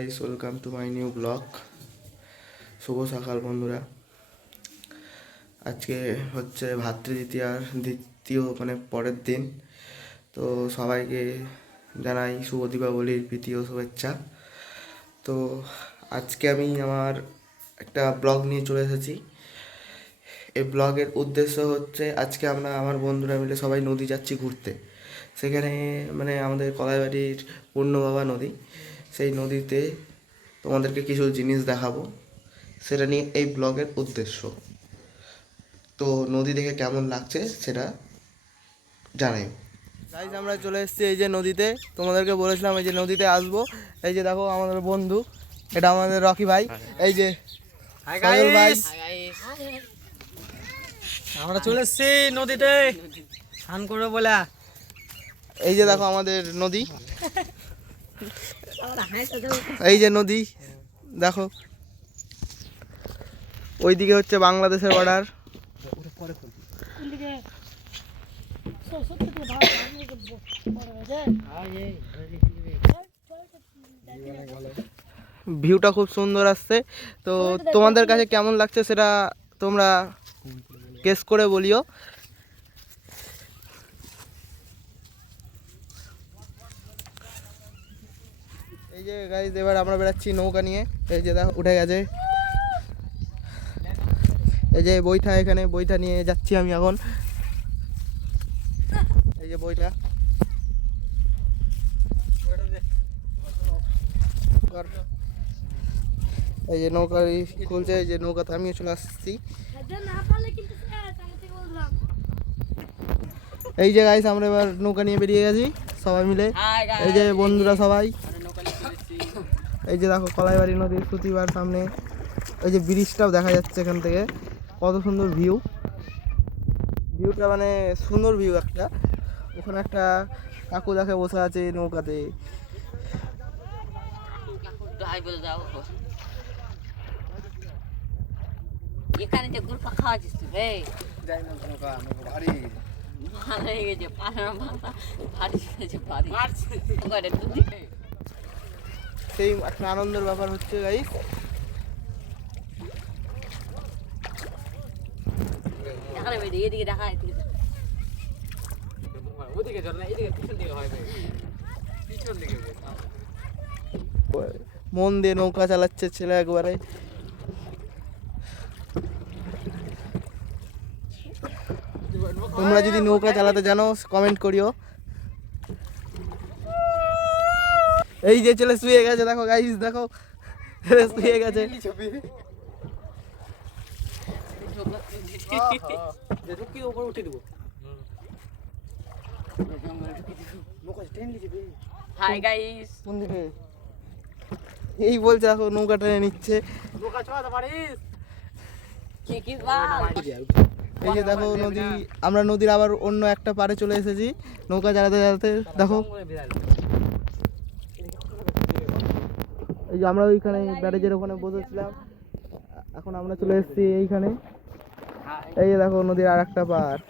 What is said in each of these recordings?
Guys, welcome to my new blog. শুভ সকাল বন্ধুরা। আজকে হচ্ছে দ্বিতীয় পরের দিন। তো সবাইকে জানাই শুভ দীপাবলির প্রীতি ও শুভেচ্ছা। তো আজকে আমি আমার একটা ব্লগ নিয়ে চলে এসেছি। এই ব্লগের উদ্দেশ্য হচ্ছে আজকে আমার বন্ধুরা মিলে সবাই নদী যাচ্ছি ঘুরতে। সেখানে আমাদের কলাইবাড়ির পূর্ণবাবা নদী, সেই নদীতে তোমাদেরকে কিছু জিনিস দেখাবো, সেটা নিয়ে এই ব্লগের উদ্দেশ্য। তো নদী দেখে কেমন লাগছে সেটা জানাই। গাইজ, আমরা চলে এসেছি এই যে নদীতে। তোমাদেরকে বলেছিলাম এই যে নদীতে আসবো। এই যে দেখো আমাদের বন্ধু, এটা আমাদের রকি ভাই। এই যে সাজল ভাই, আমরা চলে এসেছি নদীতে স্নান করবো বলে। এই যে দেখো আমাদের নদী, এই যে নদী দেখো। ওইদিকে হচ্ছে বাংলাদেশের বর্ডার। ভিউটা খুব সুন্দর আসছে। তো তোমাদের কাছে কেমন লাগছে সেটা তোমরা গেস করে বলিও। এই যে গাইজ, এবার আমরা বেড়াচ্ছি নৌকা নিয়ে। এই যে দেখো উঠে গেছে, এই যে বইটা, এখানে বইটা নিয়ে যাচ্ছি আমি এখন। এই যে বইটা, এই যে নৌকা খুলছে, এই যে নৌকাতে আমিও চলে আসছি। এই যে গাইস, আমরা এবার নৌকা নিয়ে বেরিয়ে গেছি সবাই মিলে। এই যে বন্ধুরা সবাই, এই যে দেখো কলাইবাড়ি নদীর সুতিবার সামনে। এই যে ব্রিজটাও দেখা যাচ্ছে এখান থেকে, কত সুন্দর ভিউটা, সুন্দর ভিউ একটা। ওখানে একটা কাকু দেখে বসে আছে নৌকাতে। এখানে যে গুড়পা খাওয়া যাচ্ছে রে, ভালো হয়ে গেছে, পানার মাথা ভারী হয়েছে, ভারী সেই একটা আনন্দের ব্যাপার হচ্ছে গাইস। এদিকে দেখা মন দিয়ে নৌকা চালাচ্ছে ছেলে একবারে। তোমরা যদি নৌকা চালাতে জানো কমেন্ট করিও। এই যে ছেলে শুয়ে গেছে, দেখো গাইস, দেখো ছেলে শুয়ে গেছে। হাই গাইস, এই বলছে দেখো নৌকা টেনে নিচ্ছে। এই যে দেখো নদী, আমরা নদীর আবার অন্য একটা পাড়ে চলে এসেছি নৌকা চালাতে চালাতে। দেখো এই যে আমরা ওইখানে ব্যারেজের ওখানে বসেছিলাম, এখন আমরা চলে এসেছি এইখানে। এই যে দেখো নদীর আর একটা পাড়।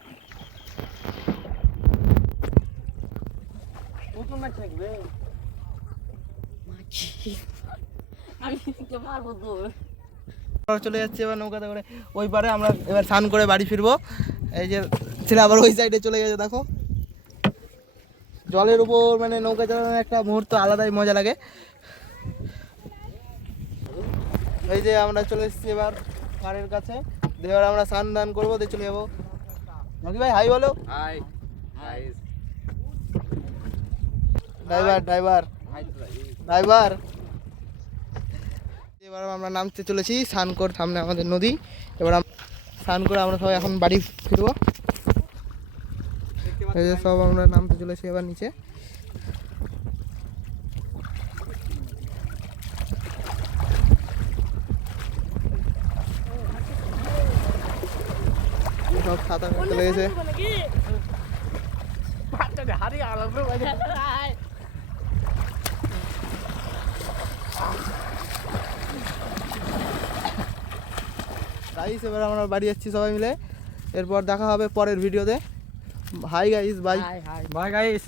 চলে যাচ্ছে এবার নৌকাতে করে ওই পারে। আমরা এবার স্নান করে বাড়ি ফিরবো। এই যে ছেলে আবার ওই সাইডে চলে গেছে দেখো। জলের উপর নৌকা চালানোর একটা মুহূর্ত আলাদাই মজা লাগে। এই যে আমরা চলে এসেছি এবার পাড়ের কাছে। এবার আমরা স্নান দান করবো, দিয়ে চলে যাবো। নাকি ভাই হাই বলো। ড্রাইভার এবার আমরা নামতে চলেছি স্নানকর, সামনে আমাদের নদী। এবার স্নান করে আমরা সবাই এখন বাড়ি ফিরবো। এই যে সব আমরা নামতে চলেছি এবার নিচে। সব সাঁতার চলে গেছে। গাইস, এবার আমরা বাড়ি যাচ্ছি সবাই মিলে। এরপর দেখা হবে পরের ভিডিওতে। Hi guys, bye. Bye guys.